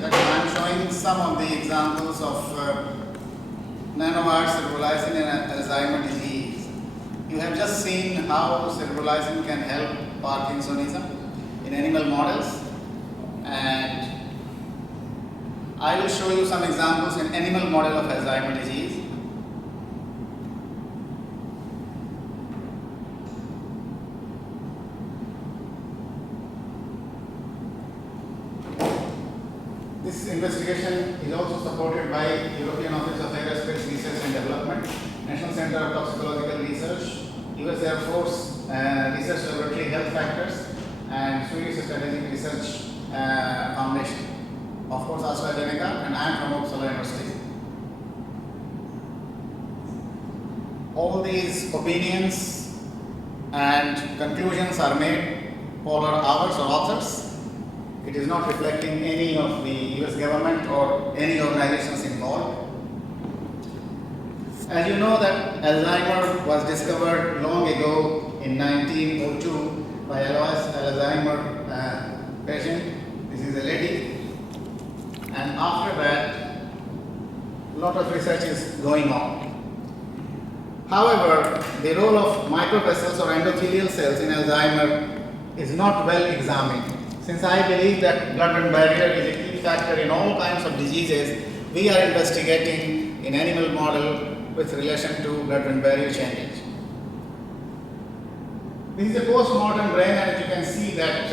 that I am showing some of the examples of nanowired cerebrolysin in Alzheimer disease. You have just seen how cerebrolysin can help Parkinsonism in animal models, and I will show you some examples in animal model of Alzheimer disease. This investigation is also supported by European Office of Aerospace Research and Development, National Center of Toxicological Research, US Air Force Research Laboratory Health Factors, and Swedish Strategic Research Foundation. Of course, AstraZeneca, and I am from Uppsala University. All these opinions and conclusions are made for ours or authors. It is not reflecting any of the US government or any organizations involved. As you know that Alzheimer was discovered long ago in 1902 by Alois Alzheimer patient. This is a lady. And after that, a lot of research is going on. However, the role of microvessels or endothelial cells in Alzheimer is not well examined. Since I believe that blood-brain barrier is a key factor in all kinds of diseases, we are investigating in animal model with relation to blood-brain barrier changes. This is a post-mortem brain, and as you can see that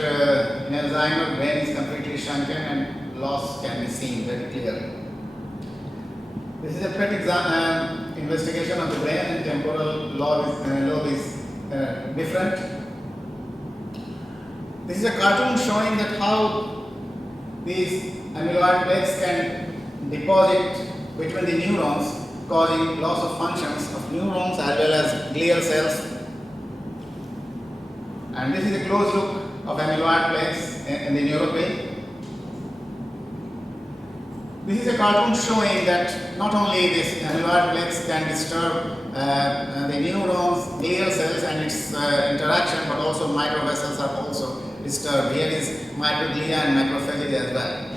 in Alzheimer, brain is completely shrunken and loss can be seen very clearly. This is a PET investigation of the brain, and temporal lobe is different. This is a cartoon showing that how these amyloid plaques can deposit between the neurons, causing loss of functions of neurons as well as glial cells. And this is a close look of amyloid plaques in the neuropathy. This is a cartoon showing that not only these amyloid plaques can disturb the neurons, glial cells and its interaction, but also microvessels are also disturbed. Here is microglia and macrophages as well.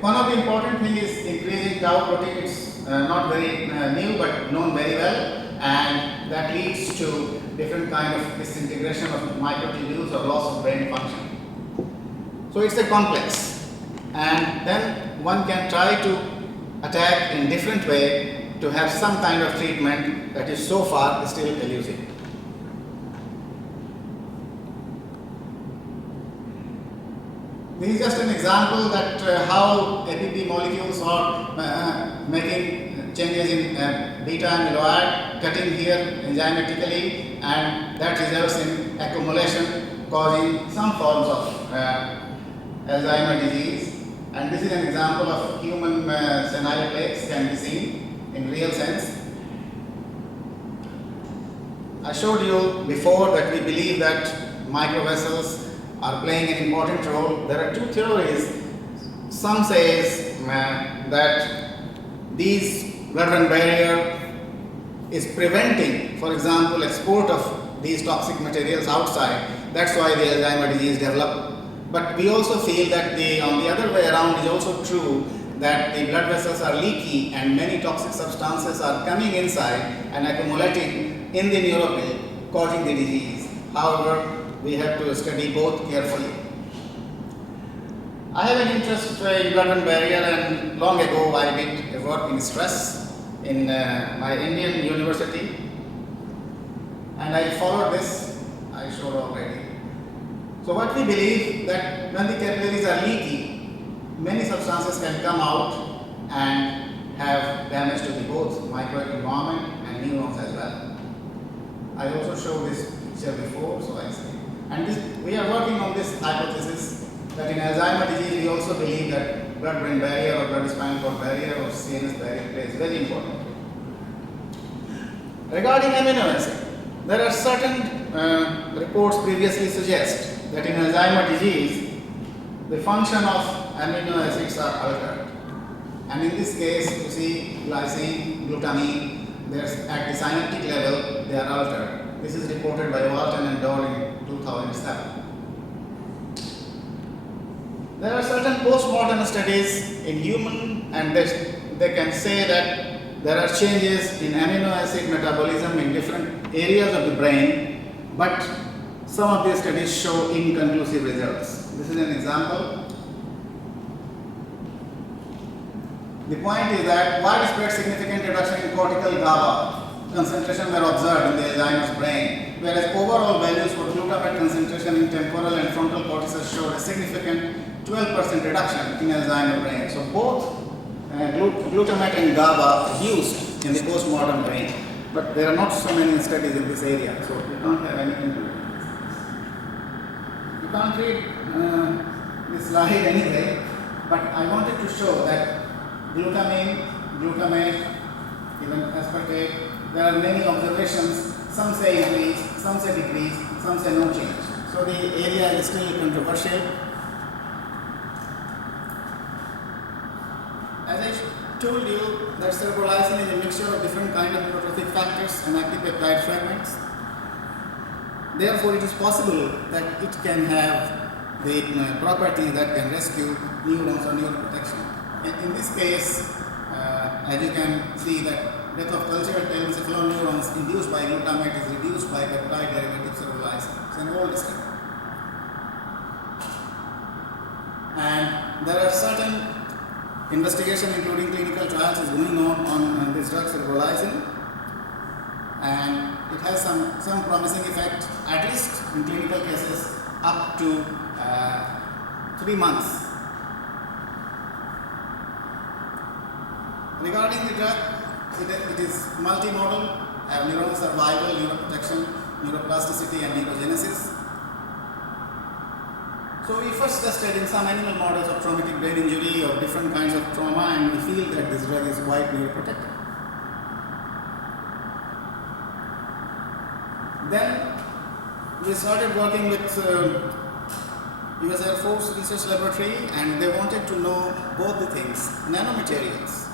One of the important things is increasing tau protein. It's not very new but known very well, and that leads to different kind of disintegration of microtubules or loss of brain function. So it's a complex, and then one can try to attack in different way to have some kind of treatment that is so far still elusive. This is just an example that how APP molecules are making changes in beta amyloid, cutting here enzymatically, and that results in accumulation causing some forms of Alzheimer disease. And this is an example of human senile plaques can be seen in real sense. I showed you before that we believe that microvessels are playing an important role. There are two theories. Some says that these blood-brain barrier is preventing, for example, export of these toxic materials outside. That's why the Alzheimer disease developed. But we also feel that on the other way around is also true, that the blood vessels are leaky and many toxic substances are coming inside and accumulating in the neuropil, causing the disease. However, we have to study both carefully. I have an interest in blood-brain barrier, and long ago I did a work in stress in my Indian university, and I followed this, I showed already. So what we believe that when the capillaries are leaky, many substances can come out and have damage to both microenvironment and neurons as well. I also showed this picture before, so I say. And we are working on this hypothesis that in Alzheimer disease we also believe that blood-brain barrier or blood-spinal cord barrier or CNS barrier plays very important. Regarding amino acid, there are certain reports previously suggest that in Alzheimer disease the function of amino acids are altered. And in this case, you see glycine, glutamine, at the synaptic level they are altered. This is reported by Walton and Dodd in 2007. There are certain post-mortem studies in human, and they can say that there are changes in amino acid metabolism in different areas of the brain, but some of these studies show inconclusive results. This is an example. The point is that widespread significant reduction in cortical GABA concentration were observed in the Alzheimer's brain, whereas overall values for glutamate concentration in temporal and frontal cortices showed a significant 12% reduction in Alzheimer's brain. So both glutamate and GABA are used in the post-mortem brain, but there are not so many studies in this area, so we don't have any conclusions. You can't read this slide anyway, but I wanted to show that glutamate, even aspartate, there are many observations. Some say increase, some say decrease, some say no change. So the area is still controversial. As I told you, that cerebrolysin is a mixture of different kinds of neurotrophic factors and active peptide fragments. Therefore, it is possible that it can have the property that can rescue neurons or neuroprotection. In this case, as you can see, that death of cultured encephaloneurons induced by glutamate is reduced by peptide derivative cerebrolysin. It's an old study. And there are certain investigation, including clinical trials, is going on this drug cerebrolysin, and it has some promising effect, at least in clinical cases, up to 3 months. Regarding the drug, it is multimodal, have neuronal survival, neuroprotection, neuroplasticity, and neurogenesis. So we first tested in some animal models of traumatic brain injury or different kinds of trauma, and we feel that this drug is quite neuroprotective. Then we started working with US Air Force Research Laboratory, and they wanted to know both the things. Nanomaterials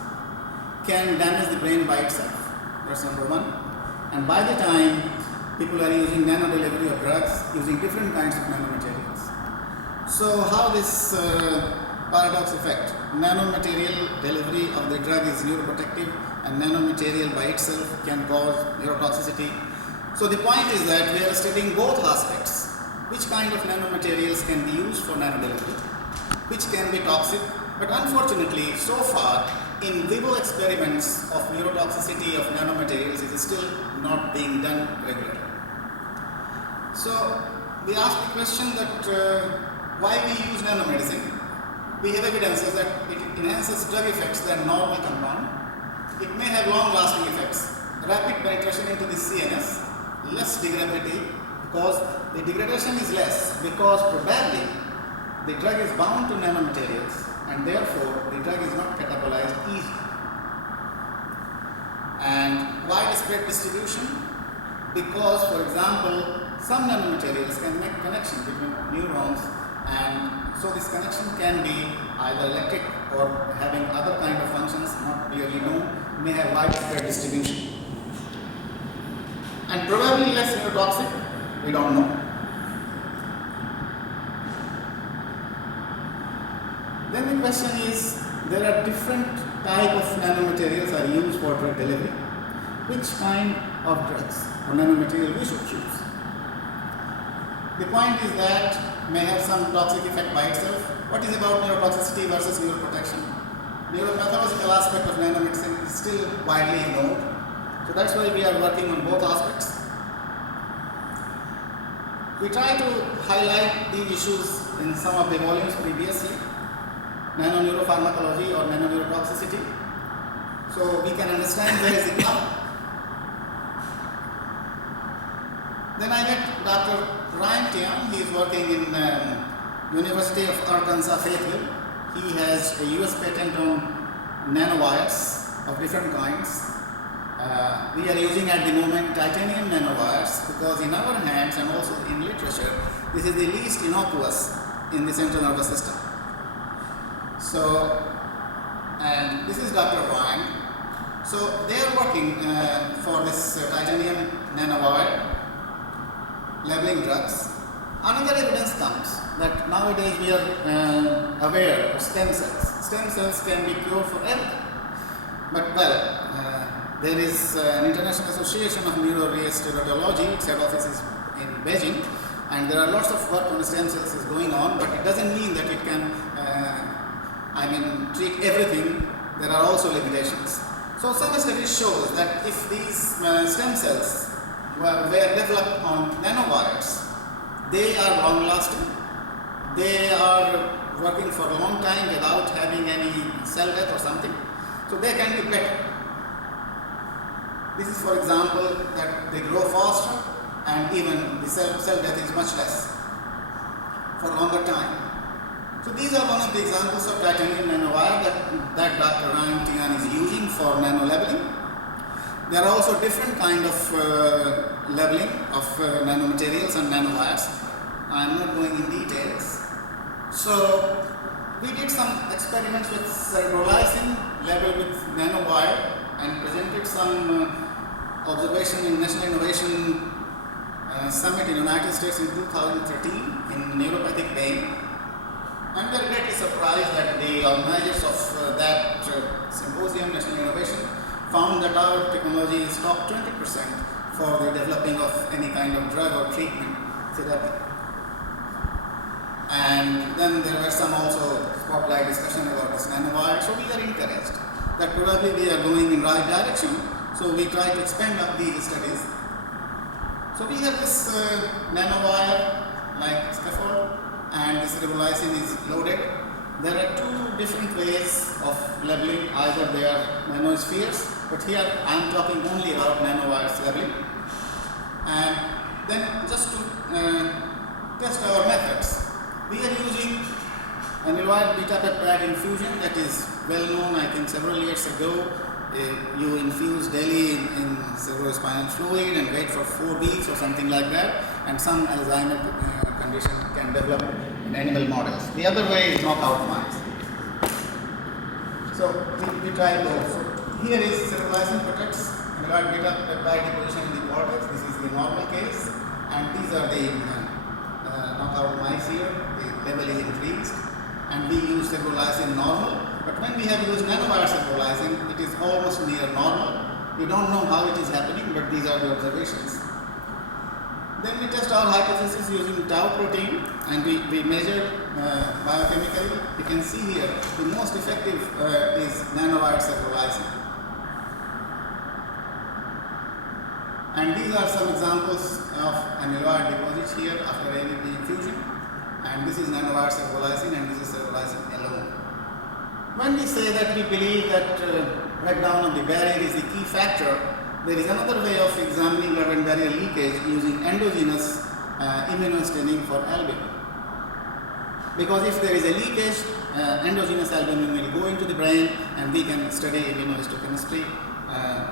can damage the brain by itself, that's number one. And by the time people are using nano delivery of drugs using different kinds of nanomaterials. So how this paradox effect, nanomaterial delivery of the drug is neuroprotective and nanomaterial by itself can cause neurotoxicity. So the point is that we are studying both aspects. Which kind of nanomaterials can be used for nanodelivery, which can be toxic, but unfortunately so far in vivo experiments of neurotoxicity of nanomaterials is still not being done regularly. So we asked the question that why we use nanomedicine. We have evidences that it enhances drug effects than normal compound. It may have long-lasting effects, rapid penetration into the CNS, less degradability, because the degradation is less, because probably the drug is bound to nanomaterials and therefore the drug is not catabolized easily. And widespread distribution, because for example some nanomaterials can make connection between neurons, and so this connection can be either electric or having other kind of functions not clearly known, may have widespread distribution. And probably less neurotoxic, we don't know. Then the question is, there are different type of nanomaterials are used for drug delivery. Which kind of drugs or nanomaterial we should choose? The point is that may have some toxic effect by itself. What is about neurotoxicity versus neuroprotection? Neuropathological aspect of nanomedicine is still widely ignored. So that's why we are working on both aspects. We try to highlight the issues in some of the volumes previously, nanoneuropharmacology or nanoneurotoxicity, so we can understand where is it now. Then I met Dr. Ryan Tian. He is working in University of Arkansas Fayetteville. He has a US patent on nanowires of different kinds. We are using at the moment titanium nanowires because in our hands and also in literature, this is the least innocuous in the central nervous system. So, and this is Dr. Ryan. So they are working for this titanium nanowire labeling drugs. Another evidence comes that nowadays we are aware of stem cells. Stem cells can be cured for everything. But there is an International Association of Neurosteroidology, its head office is in Beijing, and there are lots of work on stem cells is going on, but it doesn't mean that it can treat everything. There are also limitations. So some studies show that if these stem cells were developed on nanowires, they are long lasting, they are working for a long time without having any cell death or something, so they can be better. This is, for example, that they grow faster and even the cell death is much less for longer time. So these are one of the examples of titanium nanowire that Dr. Ryan Tian is using for nano labeling. There are also different kind of labeling of nanomaterials and nanowires. I am not going in details. So we did some experiments with cerebrolysin labeled with nanowire and presented some observation in National Innovation Summit in the United States in 2013 in neuropathic pain. And we are greatly surprised that the organizers of that symposium, National Innovation, found that our technology is top 20% for the developing of any kind of drug or treatment therapy. And then there were some also spotlight discussion about this nanowire. So we are encouraged that probably we are going in right direction. So we try to expand up these studies. So we have this nanowire like scaffold, and the cerebrolysin is loaded. There are two different ways of labeling. Either they are nanospheres, but here I am talking only about nanowires labeling. And then just to test our methods, we are using amyloid beta peptide infusion that is well known. I think several years ago, you infuse daily in cerebrospinal fluid and wait for 4 weeks or something like that, and some Alzheimer condition can develop in animal models. The other way is knockout mice. So we try those. So here is cerebrolysin protects amyloid beta peptide deposition in the cortex. This is the normal case, and these are the knockout mice here. The level is increased, and we use cerebrolysin normal. But when we have used nanowire cerebrolysin, it is almost near normal. We don't know how it is happening, but these are the observations. Then we test our hypothesis using tau protein, and we measure biochemically. You can see here the most effective is nanowired cerebrolysin. And these are some examples of amyloid deposits here after ABP infusion. And this is nanowired cerebrolysin, and this is cerebrolysin alone. When we say that we believe that breakdown of the barrier is the key factor, there is another way of examining blood-brain barrier leakage using endogenous immunostaining for albumin. Because if there is a leakage, endogenous albumin will go into the brain, and we can study immunohistochemistry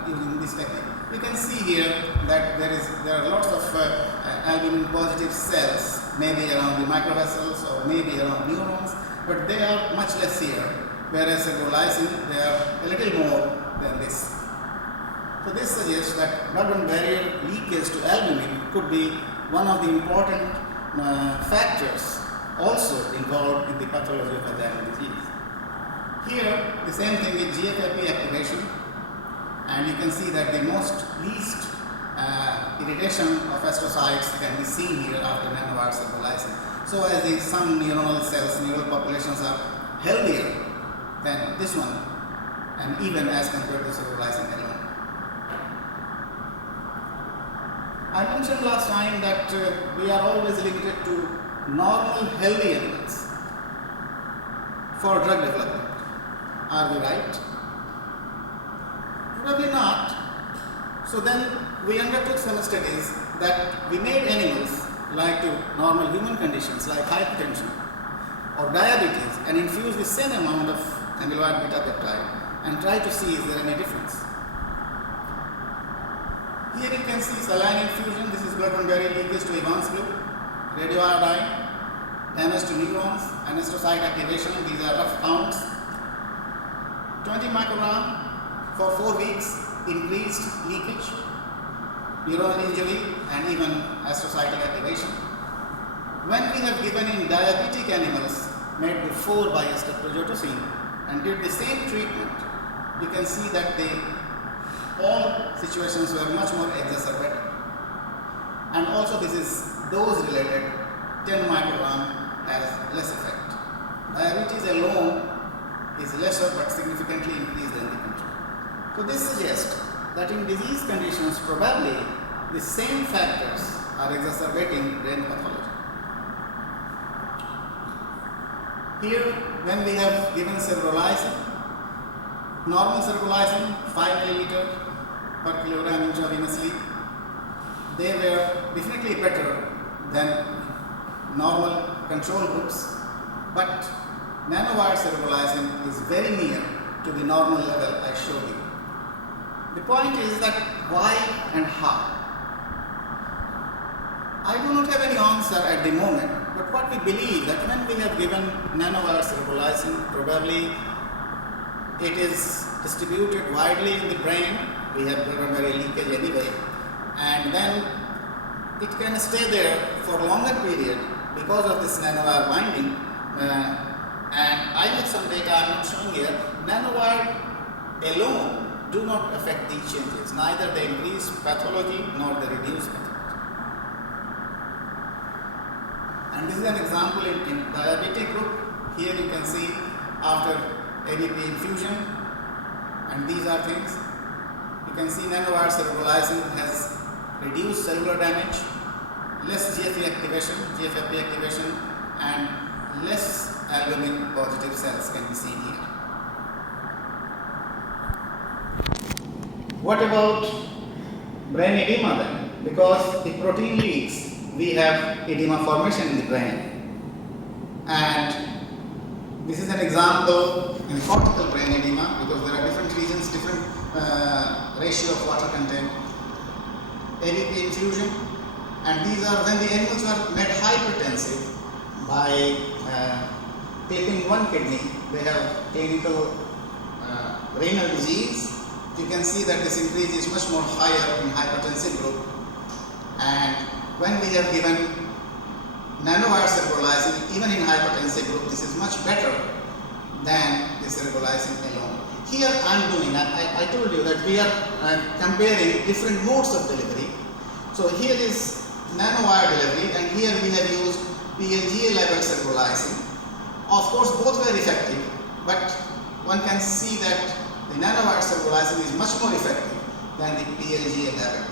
using this technique. You can see here that there are lots of albumin positive cells, maybe around the microvessels or maybe around neurons, but they are much less here. Whereas cerebrolysin, they are a little more than this. So this suggests that blood-brain barrier leakage to albumin could be one of the important factors also involved in the pathology of Alzheimer's disease. Here, the same thing with GFAP activation, and you can see that the least irritation of astrocytes can be seen here after nanowired cerebrolysin. So as some neuronal cells, neural populations are healthier than this one, and even as compared to cerebrolysin alone. I mentioned last time that we are always limited to normal healthy animals for drug development. Are we right? Probably not. So then we undertook some studies that we made animals like to normal human conditions like hypertension or diabetes and infuse the same amount of amyloid beta peptide and try to see is there any difference. Here you can see saline infusion. This is blood-brain barrier leakage to Evans blue, radioiodine, damage to neurons, and astrocyte activation. These are rough counts. 20 microgram for 4 weeks, increased leakage, neuronal injury, and even astrocytic activation. When we have given in diabetic animals made before by Cerebrolysin and did the same treatment, you can see that all situations were much more exacerbated. And also this is dose related, 10 microgram has less effect. Diabetes alone is lesser but significantly increased than the control. So this suggests that in disease conditions probably the same factors are exacerbating brain pathology. Here when we have given cerebrolysin, normal cerebrolysin 5 milliliter per kilogram intravenously, they were definitely better than normal control groups, but nanowired cerebrolysin is very near to the normal level I showed you. The point is that why and how? I do not have any answer at the moment, but what we believe that when we have given nanowired cerebrolysin, probably it is distributed widely in the brain. We have blood-brain leakage anyway, and then it can stay there for a longer period because of this nanowire binding. And I have some data I am not showing here. Nanowire alone do not affect these changes. Neither they increase pathology nor they reduce pathology. And this is an example in diabetic group. Here you can see after ABP infusion, and these are things. You can see nanowired cerebrolysin has reduced cellular damage, less GFP activation, and less albumin positive cells can be seen here. What about brain edema then? Because the protein leaks, we have edema formation in the brain. And this is an example in cortical brain edema because there are different regions, different ratio of water content. ABP infusion, and these are when the animals are made hypertensive by clipping one kidney. They have clinical renal disease. You can see that this increase is much more higher in hypertensive group. And when we have given nanowired cerebrolysin, even in hypertensive group, this is much better than the cerebrolysin alone. Here I told you that we are comparing different modes of delivery. So here is nanowire delivery, and here we have used PLGA level cerebrolysin. Of course, both were effective, but one can see that the nanowired cerebrolysin is much more effective than the PLGA level.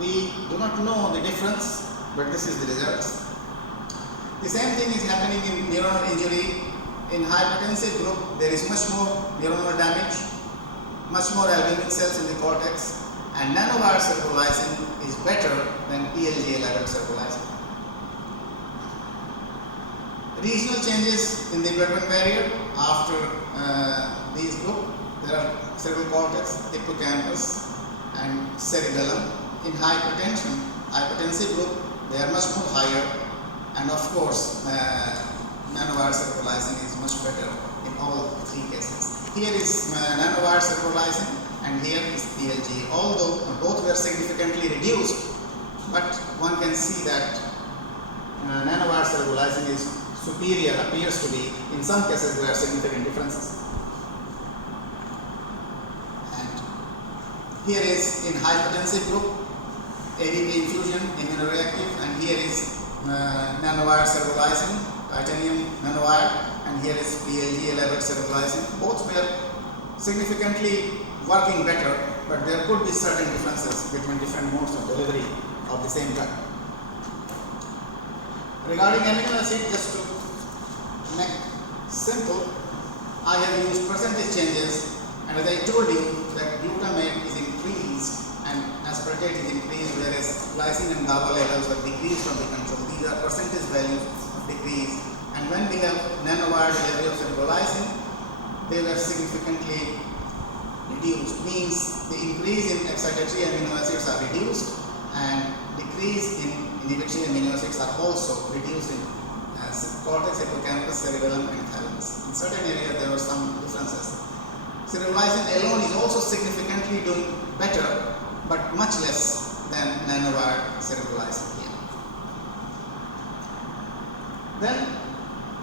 We do not know the difference, but this is the results. The same thing is happening in neuronal injury. In hypertensive group, there is much more neuronal damage, much more albumin cells in the cortex, and nanowired cerebrolysin is better than PLGA level cerebrolysin. Regional changes in the blood-brain barrier after these groups. There are cerebral cortex, hippocampus, and cerebellum. In hypertensive group, they are much more higher, and of course, nanowired cerebrolysin is much better in all three cases. Here is nanowired cerebrolysin, and here is PLG. Although both were significantly reduced, but one can see that nanowired cerebrolysin is superior, appears to be. In some cases, there are significant differences. And here is in hypertensive group, ADP infusion, immunoreactive, and here is nanowired cerebrolysin, titanium nanowire, and here is PLGA level cerebrolysin. Both were significantly working better, but there could be certain differences between different modes of delivery of the same drug. Regarding amino acid, just to make simple, I have used percentage changes, and as I told you that glutamate is increased and aspartate is increased, whereas glycine and GABA levels were decreased from the control. These are percentage values of decrease, and when we have nanowired delivery of cerebrolysin, they were significantly reduced. Means the increase in excitatory amino acids are reduced, and decrease in inhibitory amino acids are also reduced in cortex, hippocampus, cerebellum, and thalamus. In certain areas there were some differences. Cerebrolysin alone is also significantly doing better, but much less than nanowired cerebrolysin here. Then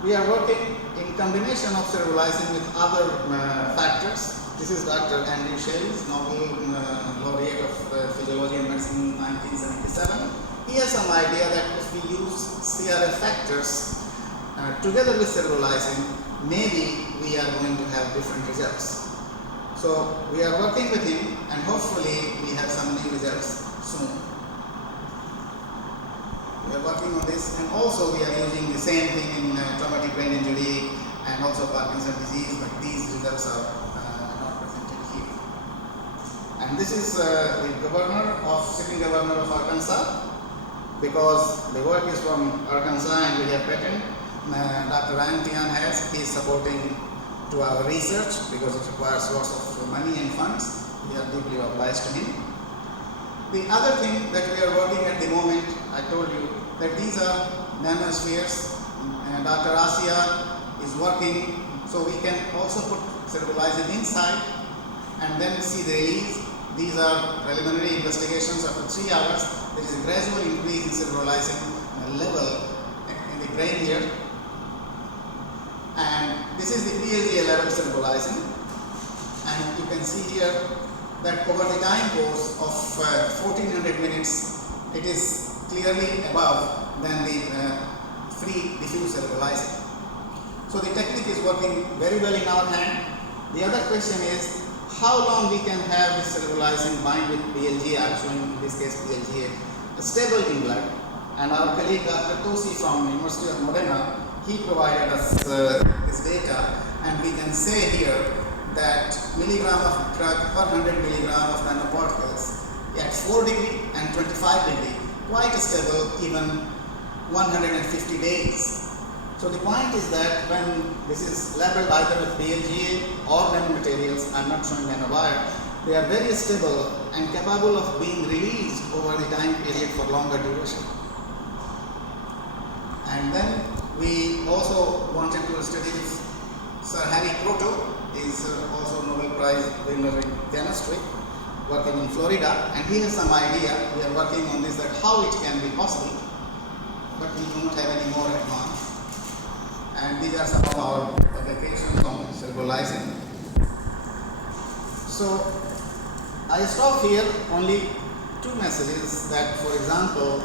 we are working in combination of cerebrolysin with other factors. This is Dr. Andrew Shales, Nobel laureate of Physiology and Medicine in 1977. He has some idea that if we use CRF factors together with cerebrolysin, maybe we are going to have different results. So we are working with him, and hopefully we have some new results soon. We are working on this, and also we are using the same thing in traumatic brain injury and also Parkinson's disease, but these results are not presented here. And this is the sitting governor of Arkansas, because the work is from Arkansas and we have patent. Dr. Ryan Tian he is supporting to our research because it requires lots of money and funds. We are deeply obliged to him. The other thing that we are working at the moment, I told you that these are nanospheres. Dr. Asia is working, so we can also put cerebrolysin inside and then see the release. These are preliminary investigations after 3 hours. There is a gradual increase in cerebrolysin level in the brain here. And this is the PLGA level cerebrolysin. And you can see here that over the time course of 1400 minutes, it is clearly above than the free diffuse cerebrolysin. So the technique is working very well in our hand. The other question is how long we can have this cerebrolysin bind with PLGA. I'm showing in this case PLGA stable in blood. And our colleague Dr. Tosi from University of Modena, he provided us this data, and we can say here that milligram of drug per 100 milligram of nanoparticles at 4 degree and 25 degree, quite stable even 150 days. So the point is that when this is labeled either with PLGA or nanomaterials, I'm not showing Nanowired, they are very stable and capable of being released over the time period for longer duration. And then we also wanted to study this. Sir Harry Proto is also Nobel Prize winner in chemistry, working in Florida, and he has some idea. We are working on this, that how it can be possible, but we do not have any more advanced. And these are some of our applications on cerebrolysin. So I stop here. Only 2 messages that, for example,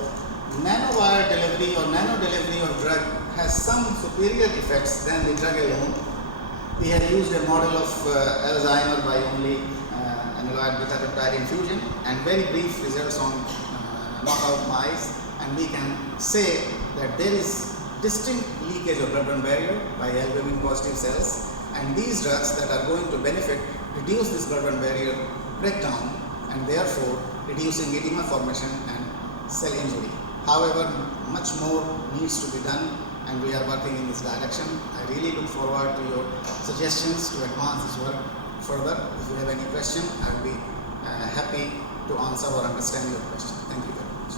nanowire delivery or nano delivery of drug has some superior effects than the drug alone. We have used a model of Alzheimer by only amyloid beta peptide infusion and very brief results on knockout mice, and we can say that there is distinct leakage of blood-brain barrier by albumin positive cells, and these drugs that are going to benefit reduce this blood-brain barrier breakdown and therefore reducing edema formation and cell injury. However, much more needs to be done, and we are working in this direction. I really look forward to your suggestions to advance this work further. If you have any question, I will be happy to answer or understand your question. Thank you very much.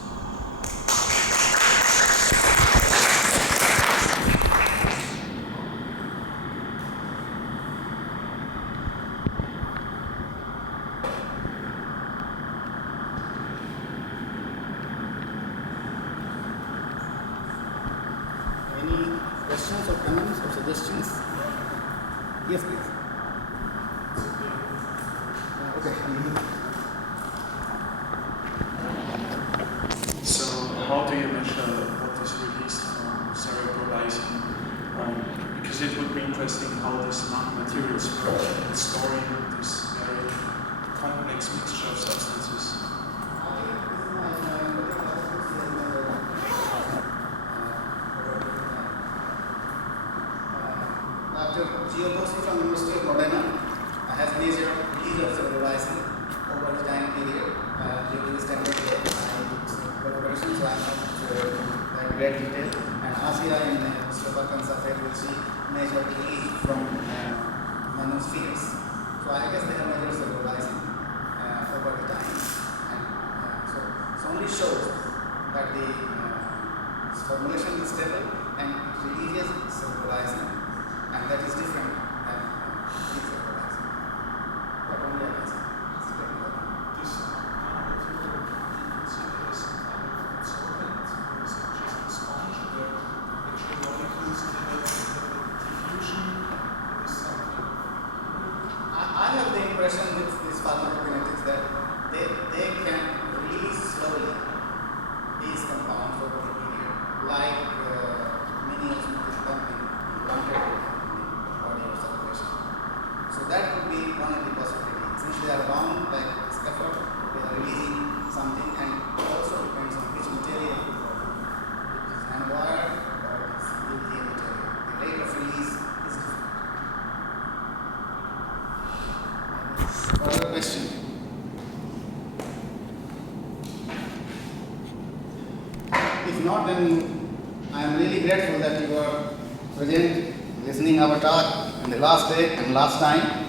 Any questions or comments or suggestions? Yes, please. Okay. So, how do you measure what is released from cerebrolysin? Because it would be interesting how these nanomaterials work in storing this very complex mixture of substances. From University of Modena has measured release of cerebrolysin over the time period during the standard preparation, so I'm not in great detail. And Asia in Arkansas will see measured release from nanospheres. So I guess they have measured cerebrolysin over the time, and so it only shows that the formulation is stable and releases cerebrolysin, and that is different than cerebrolysin. But only I can say. question? If not, then I am really grateful that you are present, listening our talk on the last day and last time.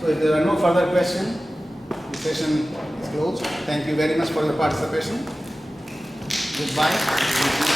So if there are no further questions, the session is closed. Thank you very much for your participation. Goodbye.